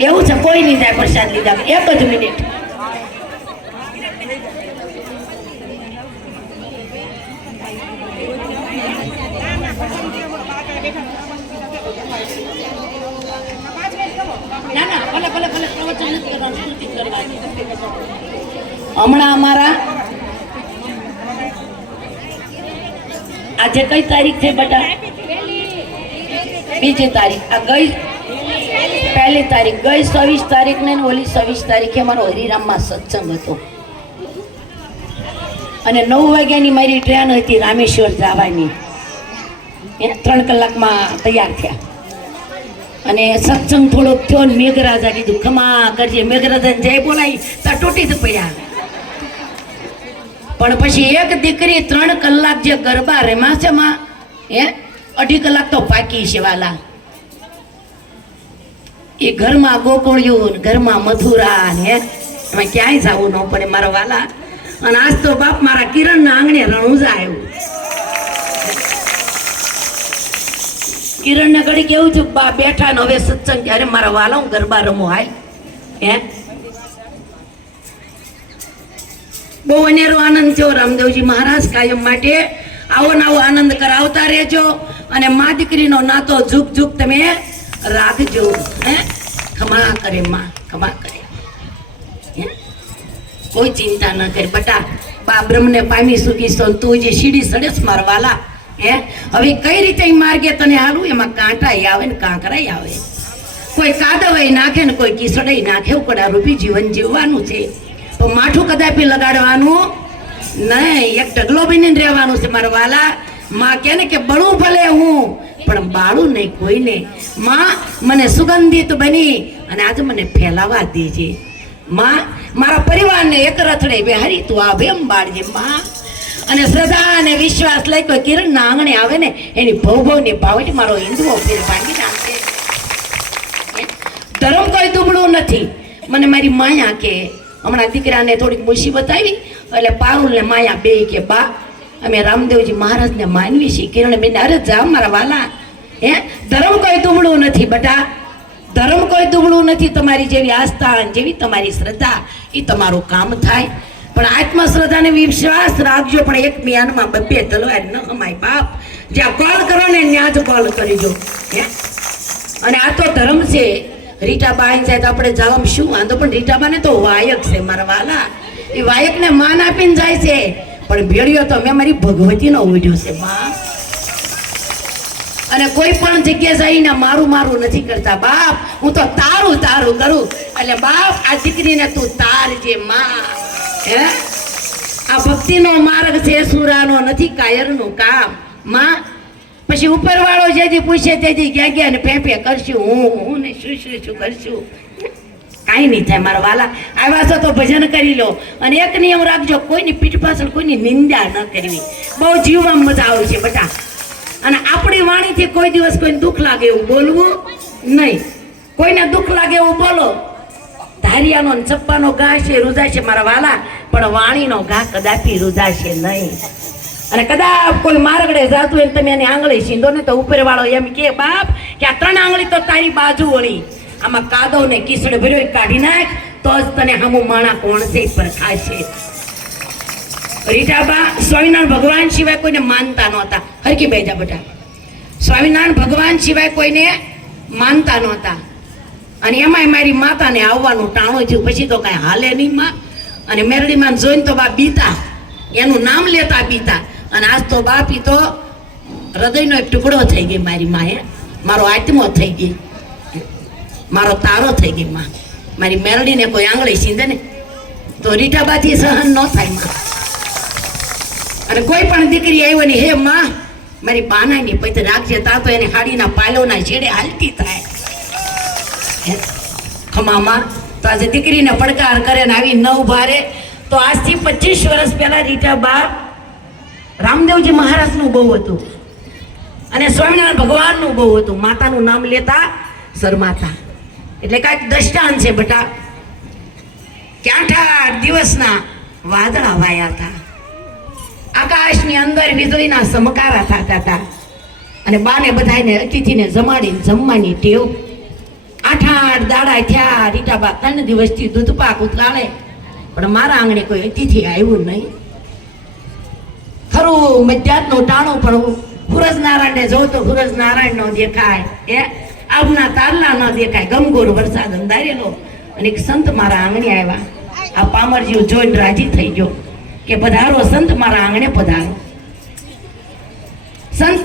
એવું છે, કોઈ નહીં જાય પ્રસાદ લીધા એક જ મિનિટ. હમણાં અમારા આજે કઈ તારીખ છે બેટા? બીજી તારીખ, આ ગઈ પહેલી તારીખ, ગઈ છવ્વીસ તારીખ ને ઓલી છવ્વીસ તારીખે મારો હરિરામમાં સત્સંગ હતો. અને નવ વાગ્યાની મારી ટ્રેન હતી રામેશ્વર જવાની. એ ત્રણ કલાકમાં તૈયાર થયા. અને સત્સંગ થોડોક થયો ને મેઘરાજા કીધું, ખમા કરજે. મેઘરાજાને જય બોલાવી તો તૂટી જ પડ્યા. પણ પછી એક દીકરી ત્રણ કલાક જે ગરબા રેમા છે માં હે અઢી કલાક તો પાકી છે વાલા. એ ઘરમાં ગોકળિયું ઘરમાં મથુરા ને એમાં ક્યાંય જવું ન પડે મારા વાલા. અને આજ તો બાપ મારા કિરણના આંગણે રણુજા આવ્યું. કિરણને ઘડી કેવું છું બા બેઠા ને હવે સત્સંગ ત્યારે મારા વાલા હું ગરબા રમો હાય હે? બહુ અનેરો આનંદ થયો રામદેવજી મહારાજ કાયમ માટે. આવો ને આવો આનંદ કરાવતા રહેજો. અને મા દીકરીનો નાતો ઝુક ઝુક તમે રાખજો હે? ખમા કરે માં, ખમા કરે? કોઈ ચિંતા ન કરે. બટા બા બ્રહ્મને પામી સુખી સો તું જે સીડી સડેસ મારવાલા, હે? હવે કઈ રીતે માર્ગે તને હાલું એમાં કાંટા આવે ને કાંકરા આવે. કોઈ કાદવાઈ નાખે ને કોઈ કિસડાઈ નાખે ઉકડા રૂપી જીવન જીવવાનું છે. તો માઠું કદાપી લગાડવાનું નહીં. એક ઢગલો બની રહેવાનું છે મારા વાલા. માં કે ને કે બળું ભલે હું, પણ બાળું નહીં કોઈને માં મને સુગંધિત બની અને આજે મને ફેલાવા દેજે. માં, મારા પરિવારને એક રથડે બેહારી, તું આ ભેમ બાળજે માં. અને શ્રદ્ધા અને વિશ્વાસ લઈ કોઈ કિરણના આંગણે આવે ને, એની ભવ ભવની ભાવટી મારો હિન્દુઓ ફેર ભાંગી નાખે. ધર્મ કોઈ દુબળું નથી. મને મારી માયા કે, હમણાં દીકરાને થોડીક મુસીબત આવી, એટલે પારુલ ને માયા બે કે બા અમે રામદેવજી મહારાજને માનવી છીએ. કિરણ બેન અરે જા મારા વાલા. હે? ધર્મ કોઈ દુબળું નથી બટા. ધર્મ કોઈ દુબળું નથી તમારી જેવી આસ્થા જેવી તમારી શ્રદ્ધા. એ તમારું કામ થાય. પણ આત્મશ્રદ્ધાને વિશ્વાસ રાખજો, પણ એક મિયાનમાં બબ્બે તલવાર ન હમાય બાપ. જ્યાં કોલ કરો ને ત્યાં જ કોલ કરીજો. હે? અને આ તો ધર્મ છે. રીટાબા આવી જાય તો આપણે જવામાં શું વાંધો પણ રીટાબાને તો વાયક છે, મારા વાલા. એ વાયકને માન આપીને જાય છે. પણ ભેળ્યો તો મેં મારી ભગવતીનો ઉડ્યો છે, બા. અને કોઈ પણ જગ્યાએ જઈને મારું મારું નથી કરતા, બાપ, હું તો તારું તારું કરું. એટલે બાપ, આ દીકરીને તું તાર છે માં. હે? આ ભક્તિનો માર્ગ છે સુરાનો, નથી કાયરનું કામ. માં, પછી ઉપરવાળો જેથી પૂછે તેથી ગયા ગયા ને પેપે કરશું, હું હું ને શું શું શું કરશું? કાંઈ નહીં થાય મારા વાલા. આવ્યા છો તો ભજન કરી લો. અને એક નિયમ રાખજો, કોઈની પીઠ પાછળ કોઈની નિંદા ન કરવી. બહુ જીવમાં મજા આવે છે બધા અને આપણી વાણીથી કોઈ દિવસ કોઈને દુઃખ લાગે એવું બોલવું નહીં. કોઈને દુઃખ લાગે એવું બોલો. ધારિયાનો ચપ્પાનો ઘા છે રૂજાશે મારા વાલા. પણ વાણીનો ઘા કદાપી રૂજાશે નહીં. અને કદાચ કોઈ મારગડે જાતું હોય તમે એની આંગળી સીંધો ને તો ઉપરવાળો એમ કે, બાપ, કે આ ત્રણ આંગળી તો તારી બાજુ વળી. આમાં કાદવ ને કિસડ ભર્યો કાઢી નાખ, તો જ તને હમું માણા કોણ છે એ પરખાશે રીટાબા, સ્વામિનારાયણ ભગવાન સિવાય કોઈને માનતા નહોતા. હરકી બેજા બેટા. સ્વામિનારાયણ ભગવાન સિવાય કોઈને માનતા નહોતા. અને એમાંય મારી માતાને આવવાનું ટાણું થયું. પછી તો કાંઈ હાલે નહીં માં. અને મેરડીમાં જોઈને તો બા બીતા. એનું નામ લેતા બીતા. અને આજ તો બાપી તો હૃદયનો એક ટુકડો થઈ ગઈ મારી માએ. મારો આત્મો થઈ ગઈ મારો તારો થઈ ગઈ માં. મારી મેરડીને કોઈ આંગળી સીંધે ને તો રીટાબાથી સહન ન થાયમાં. અને કોઈ પણ દીકરી આવ્યો ને, હે માં, મારી બાનાની પૈતે રાખજે, તા તો એને હાડીના પાલોના છેડે હાલતી થાય? ખમામાં તો આજે દીકરીને પડકાર કરે ને આવી ન ભારે, તો આજથી પચીસ વર્ષ પહેલાં રીટા બા રામદેવજી મહારાજનું બહુ હતું. અને સ્વામિનારાયણ ભગવાનનું બહુ હતું. માતાનું નામ લેતા શરમાતા. એટલે કાંઈક દ્રષ્ટાંત છે બટા. કે આઠ આઠ દિવસના વાદળા વાયા હતા. આકાશની અંદર વીજળીના સમકારા થતા હતા. અને બાને બધાને અતિથિને જમાડીને જમવાની ટેવ. આઠ આઠ દાડા થયા, રીટાબા ત્રણ દિવસથી દૂધ પાક ઉતરાળે પણ મારા આંગણે કોઈ અતિથિ આવ્યું નહીં. ખરું મધ્યાતનું ટાણું પડવું સૂરજ નારાયણને જોઉં તો સૂરજ નારાયણ નો દેખાય. એ આવના તારલામાં જે કાંઈ ગમગોર વરસાદ અંધારેલો અને એક સંત મારા આંગણે આવ્યા. આ પામરજીવ જોઈને રાજી થઈ ગયો કે પધારો, સંત મારા આંગણે પધારો. સંત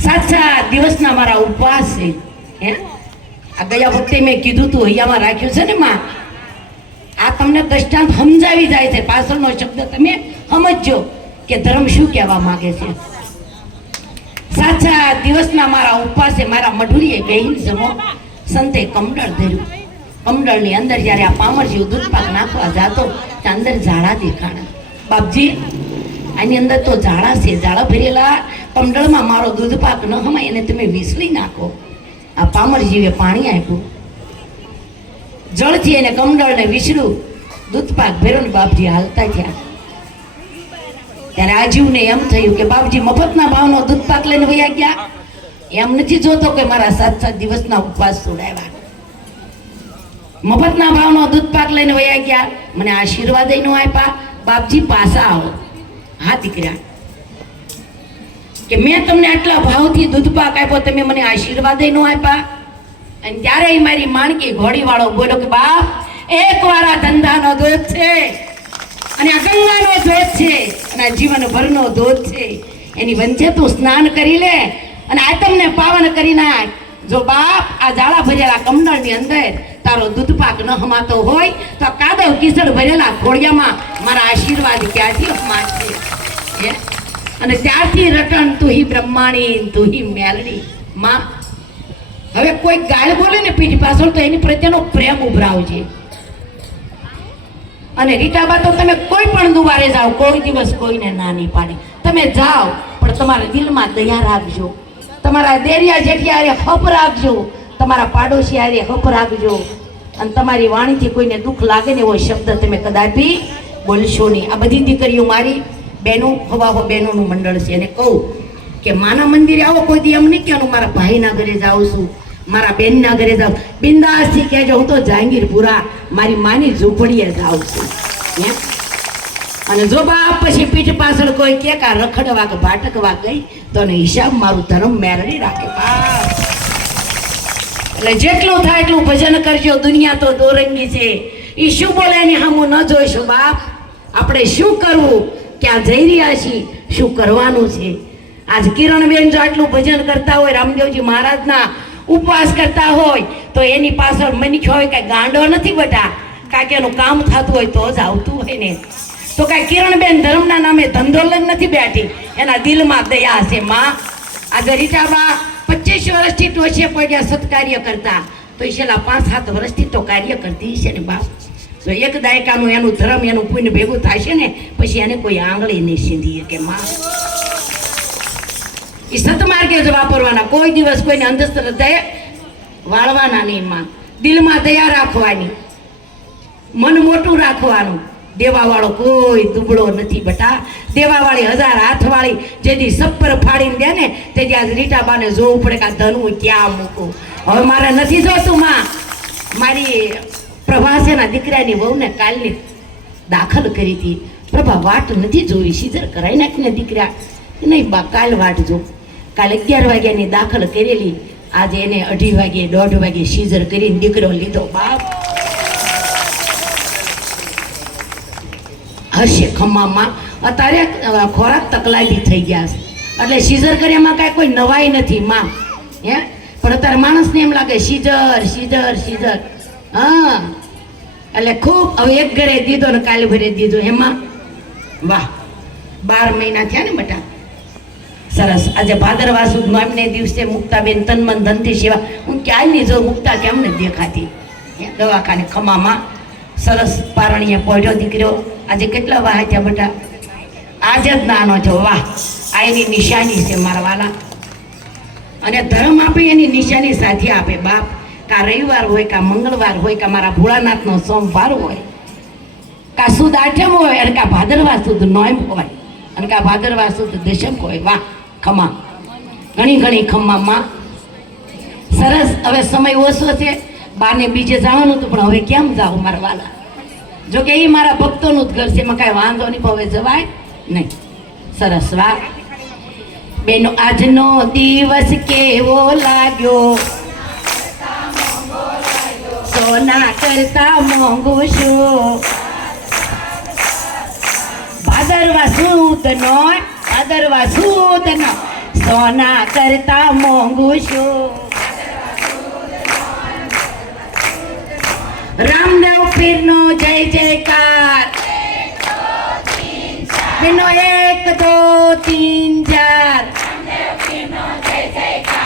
સાચા દિવસના મારા ઉપવાસ છે. હે? આ ગયા વખતે મેં કીધું તું, અહીંયામાં રાખ્યું છે ને માં? આ તમને દ્રષ્ટાંત સમજાવી જાય છે. પાછળનો શબ્દ તમે સમજજો કે ધર્મ શું કહેવા માંગે છે. સાચા દિવસના મારા ઉપવાસે મારા મઢુરીએ બેહીન જમો. સંતે કમડળ ધર્યું. કમડળની અંદર જ્યારે આ પામરજીવ દૂધપાક નાખવા જાતો, ત્યાં અંદર ઝાડા દેખાણા. બાપજી, આની અંદર તો ઝાડા છે, ઝાડા ભરેલા. કમડળમાં મારો દૂધપાક ન હમાય, એને તમે વિસળી નાખો. આ પામરજીએ પાણી આપ્યું. જળથી એને કમડળને વિસળ્યું દૂધપાક ભેરો ને બાપજી હાલતા થયા. ત્યારે આજીવને એમ થયું કે બાપજી, મફતના ભાવનો દૂધપાક લઈને વયા ગયા. એમ નથી જોતો કે મારા સાત સાત દિવસના ઉપવાસ છોડાવ્યા મફતના ભાવનો દૂધ લઈને વયા ગયા. મને આશીર્વાદ નો આપ્યા. બાપજી પાસા આવો. હા, દીકરા. કે મેં તમને આટલા ભાવથી દૂધ આપ્યો, તમે મને આશીર્વાદ નો આપ્યા. અને ત્યારે મારી માણકી ઘોડીવાળો બોલો કે, બાપ, એક વાર આ ધંધાનો ધોધ છે. અને આ ગંગાનો ધોધ છે. અને આ જીવનભરનો ધોધ છે. એની વંચે તું સ્નાન કરી લે. અને આ તમને પાવન કરી નાખ જો બાપ આ જાળા ભરેલા કમંડળની અંદર તારો દૂધ પાક ન હમાતો હોય, તો કાદવ કિસડ ભરેલા ખોડિયામાં મારા આશીર્વાદ ક્યાંથી હમાશે? અને ત્યારથી રટણ તું હી બ્રહ્માણી તું હી મેલડી. માં, હવે કોઈ ગાળ બોલે ને પીઠ પાછળ, તો એની પ્રત્યેનો પ્રેમ ઉભરાવજે. અને રીટાબા, તો તમે કોઈ પણ દુવારે જાઓ, કોઈ દિવસ કોઈને ના નહીં પાડે તમે જાઓ, પણ તમારા દિલમાં દયા રાખજો. તમારા દેરિયા આરે હપ રાખજો તમારા પાડોશી આરે હપ રાખજો અને તમારી વાણીથી કોઈને દુઃખ લાગે ને એવો શબ્દ તમે કદાપી બોલશો નહીં. આ બધી દીકરીઓ મારી બહેનો હવા બહેનોનું મંડળ છે. અને કહું કે માના મંદિરે આવો કોઈ દી એમ નહીં કહેવાનું, મારા ભાઈના ઘરે જાઉં છું, મારા બેનના ઘરે જાઉં. બિંદાસથી કહેજો, હું તો જાંગીરપુરા મારી માની ઝૂંપડીએ જાઉં છું. અને જો બાપ પછી પીઠ પાછળ કોઈ કે કા રખડવા કે ભાટકવા ગઈ, તો એનો હિસાબ મારું ધર્મ મેરડી રાખે બાપ. એટલે જેટલું થાય એટલું ભજન કરજો, દુનિયા તો દોરંગી છે. એ શું બોલે એની સામું ન જોઈશું બાપ. આપણે શું કરવું? ક્યાં જઈ રહ્યા છીએ? શું કરવાનું છે? આજ કિરણબેન જો આટલું ભજન કરતા હોય, રામદેવજી મહારાજના ઉપવાસ કરતા હોય, તો એની પાછળ મનખ્યો હોય કે ગાંડો નથી બટા. કાંઈક એનું કામ થતું હોય તો જ આવતું હોય ને. તો કાંઈ કિરણબેન ધર્મના નામે ધંધો લઈને નથી બેઠી. એના દિલમાં દયા છે માં. આજે રીટાબા પચીસ વર્ષથી ટોશે પડ્યા સત્કાર્ય કરતા. તો એ છેલ્લા પાંચ, સાત વર્ષથી તો કાર્ય કરતી છે ને, બાપ. તો એક દાયકાનું એનું ધર્મ, એનું પુણ્ય ભેગું થશે ને, પછી એને કોઈ આંગળી નહીં સીંધીએ કે, માં. એ સતમાર્ગે જ વાપરવાના. કોઈ દિવસ કોઈને અંધશ્રદ્ધાએ વાળવાના નહીં, માં. દિલમાં દયા રાખવાની. મન મોટું રાખવાનું. દેવાવાળો કોઈ દુબળો નથી બટા. દેવાવાળી હજાર હાથવાળી જેથી સપ્પર ફાડીને દે ને, તેથી આજ રીટાબાને જોવું પડે કે આ ધન ક્યાં મૂકું. હવે મારે નથી જોતું માં. મારી પ્રભાસેના દીકરાની વહુને કાલની દાખલ કરી હતી. પ્રભા વાટ નથી જોઈ, સીઝર કરાવી નાખીને દીકરા. નહીં બા, કાલ વાટ જો. કાલ અગિયાર વાગ્યાની દાખલ કરેલી. આજે એને અઢી વાગે, દોઢ વાગે સીઝર કરીને દીકરો લીધો બાપ. હશે ખમ્મામાં અત્યારે ખોરાક તકલાદી થઈ ગયા છે. એટલે સીઝર કર્યામાં કાંઈ કોઈ નવાઈ નથી, માં. હે? પણ અત્યારે માણસને એમ લાગે, સીઝર સીઝર સીઝર. હા. એટલે ખૂબ, હવે એક ઘરે દીધો ને કાલે ભરે દીધો એમાં વાહ. બાર મહિના થયા ને બટા. સરસ. આજે ભાદરવા સુદ નોમને દિવસે તન મન ધનથી સેવા. હું ક્યાંયની જો મુક્તા કેમ ને દેખાતી? દવાખાને ખમામાં સરસ પારણીએ પહોંચ્યો દીકરો. આજે કેટલા વાહ થયા બેટા? આજે જ નાનો છો, વાહ. આ એની નિશાની છે મારા વાલા. અને ધર્મ આપે, એની નિશાની સાથે આપે, બાપ. કા રવિવાર હોય, કા મંગળવાર હોય, કા મારા ભોળાનાથનો સોમવાર હોય, કા સુદ આઠમ હોય, અને કા ભાદરવા સુદ નોમ હોય, અને કા ભાદરવા સુદ દશમ હોય. વાહ ખમા ઘણી ઘણી ખમ્મામાં સરસ. હવે સમય ઓછો છે. બાને બીજે જવાનું હતું, પણ હવે કેમ જાઉં મારા વાલા? જો કે એ મારા ભક્તોનું જ ઘર છે, એમાં કાંઈ વાંધો નહીં હવે જવાય નહીં. સરસ, વાહ. બેનો, આજનો દિવસ કેવો લાગ્યો? સોના કરતા મોંઘું શું ભાદરવા સૂત નો ભાદરવા સૂત નો સોના કરતા મોંઘું શું રામદેવ પીરનો જય જયકાર બેનો એક દો તીન ચાર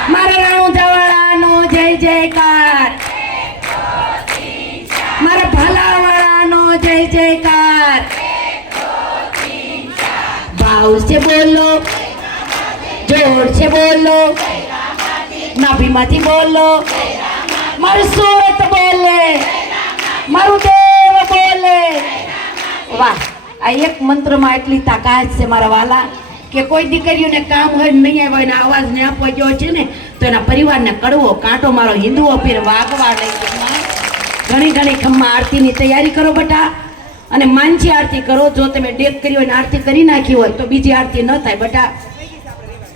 મારા રાણુજાવાળાનો જય જયકાર મારા ભલાવાળાનો જય જયકાર ભાવ છે બોલો જોર છે બોલો નાભીમાંથી બોલો મારું સુરત બોલે મારું દેવ બોલે. વાહ, આ એક મંત્રમાં એટલી તાકાત છે મારા વાલા કે કોઈ દીકરીઓને કામ હોય નહીં આવ્યો એના અવાજ ને આપવો ગયો છે ને, તો એના પરિવારને કડવો કાંટો મારો હિન્દુઓ ફીર વાગવા લઈ ઘણી ઘણી ખમ્મા આરતીની તૈયારી કરો બટા. અને માનસી આરતી કરો, જો તમે ડેક કરી હોય ને આરતી કરી નાખી હોય તો બીજી આરતી ન થાય બટા.